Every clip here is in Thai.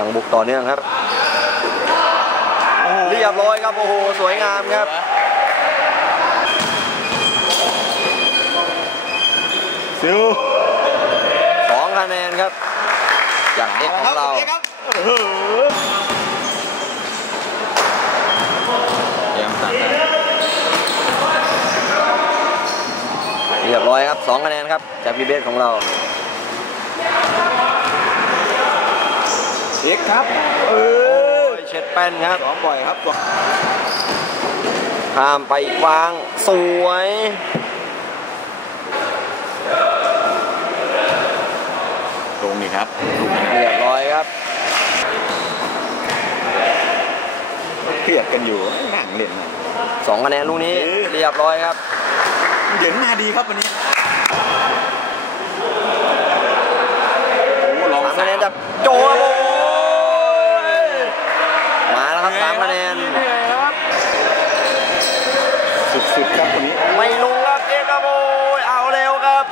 ยังบุกต่อเนื่องครับ เรียบร้อยครับ โอ้โห สวยงามครับซิวสองคะแนนครับ จากเอ็กของเรายังสั่งได้เรียบร้อยครับสองคะแนนครับ จากพีเบสของเราเอ็ก ครับ เออเช็ดแป้นครับสองบ่อยครับตัวข้ามไปอีกวางสวยตรงนี่ครับเรียบร้อยครับเครียดกันอยู่นั่งเล่นนะสองคะแนนลูกนี้เรียบร้อยครับเหยินมาดีครับวันนี้โอ้ลอง สาม สา คะ ม แนนจากโจครับโอ้ยมาแล้วครับสามคะแนน สุดๆครับวันนี้ ไม่ลงครับเอกครับโอ้ยเอาเร็วครับ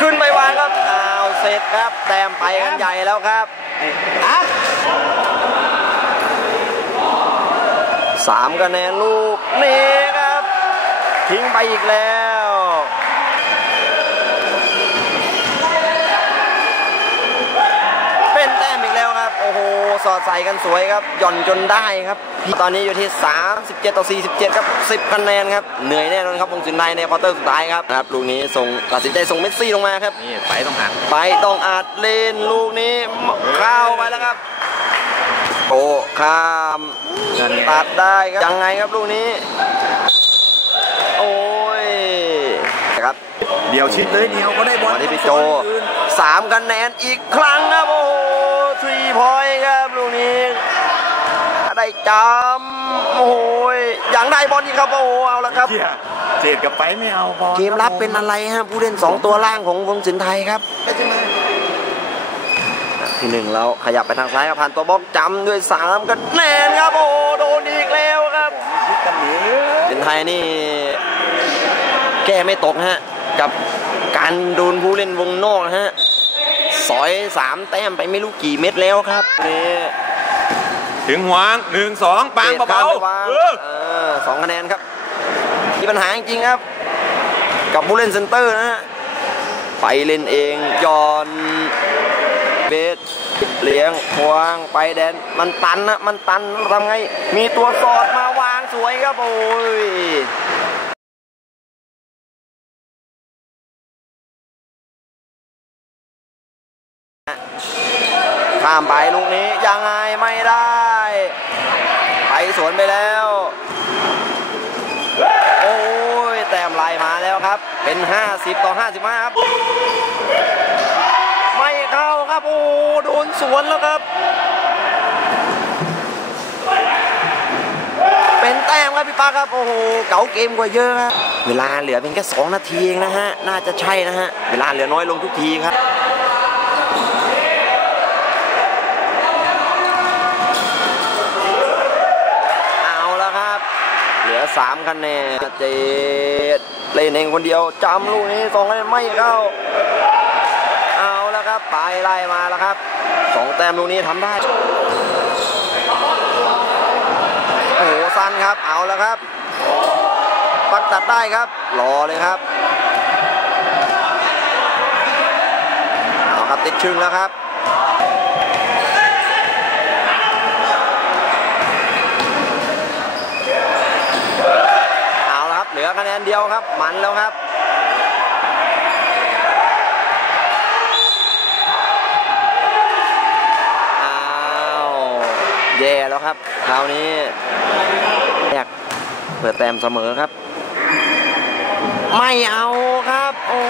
ขึ้นไปวางครับอ้าวเสร็จครับแต้มไปกันใหญ่แล้วครับอัพสามคะแนนลูกนี่ครับ ทิ้งไปอีกแล้วเป็นแต้มอีกแล้วครับ โอ้โห สอดใส่กันสวยครับหย่อนจนได้ครับ ตอนนี้อยู่ที่ 37 ต่อ 47 ครับ 10คะแนนครับ เหนื่อยแน่นอนครับวงสินในในควอเตอร์สุดท้ายครับนะครับลูกนี้ส่งตัดสินใจส่งเมสซี่ลงมาครับนี่ไปต้องหักไปต้องอัดเล่นลูกนี้เข้าไปแล้วครับโอ้ข้ามนั่นไงตัดได้ครับยังไงครับลูกนี้ โอ้ยครับเดียวชิดเลยเดียวก็ได้บอลมาที่พี่โจสามคะแนนอีกครั้งครับโอ้โห ทรีพอยครับลูกนี้ ได้จำโอ้ยยังได้บอลอีกครับโอ้โหเอาละครับเกียเจดกับไปไม่เอาบอลเกมรับเป็นอะไรฮะผู้เล่นสองตัวล่างของวงสินไทยครับที่หนึ่งเราขยับไปทางซ้ายครับผ่านตัวบล็อกจำด้วยสามคะแนนครับโอ้โหโดนอีกแล้วครับคิดกันหรือสินไทยนี่ แก้ไม่ตกฮะ กับการโดนผู้เล่นวงนอกนะฮะ สอยสามแต้มไปไม่รู้กี่เม็ดแล้วครับนี่ถึงหวางหนึ่งสองปังเบาเบาๆๆเอเอออสองคะแนนครับ มีปัญหาจริงๆครับ กับผู้เล่นเซนเตอร์นะฮะไปเล่นเองยอนเบสเลี้ยงควางไปแดนมันตันนะมันตันทำไง มีตัวสอดมาวางสวยครับโอ้ย ข้ามไปลูกนี้ยังไงไม่ได้ ไปสวนไปแล้ว โอ้ยแต้มไล่มาแล้วครับ เป็น 50 ต่อ 55 ครับ ไม่เข้าครับโอ้โดนสวนแล้วครับ เป็นแต้มครับพี่ป้าครับ โอ้โหเก๋าเกมกว่าเยอะครับเวลาเหลือเพียงแค่ 2 นาทีเองนะฮะ น่าจะใช่นะฮะ เวลาเหลือน้อยลงทุกทีครับ เอาแล้วครับ เหลือ 3คะแนนเจดเล่นเองคนเดียวจำลูกนี้สองคะแนนไม่เข้า เอาแล้วครับไปไล่มาแล้วครับสองแต้มลูกนี้ทำได้โอ้โหสั้นครับเอาแล้วครับ ปักตัดได้ครับ รอเลยครับเอาครับติดชึงแล้วครับ เอาละ คะแนนเดียวครับ หมันแล้วครับอ้าวแย่แล้วครับคราวนี้แยกเปิดแต้มเสมอครับ ไม่เอาครับโอ้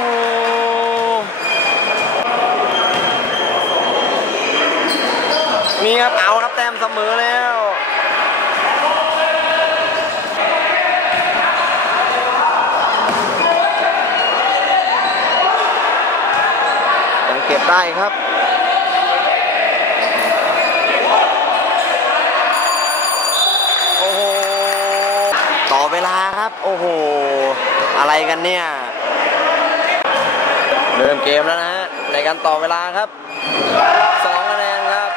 นี่ครับเอาครับแต้มเสมอแล้ว ยังเก็บ ได้ครับโอ้โหต่อเวลาครับ โอ้โห อะไรกันเนี่ยเริ่มเกมแล้วนะฮะในการต่อเวลาครับสองคะแนนครับ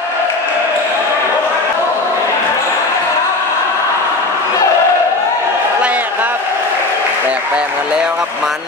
แรกครับแลกแต้มกันแล้วครับมัน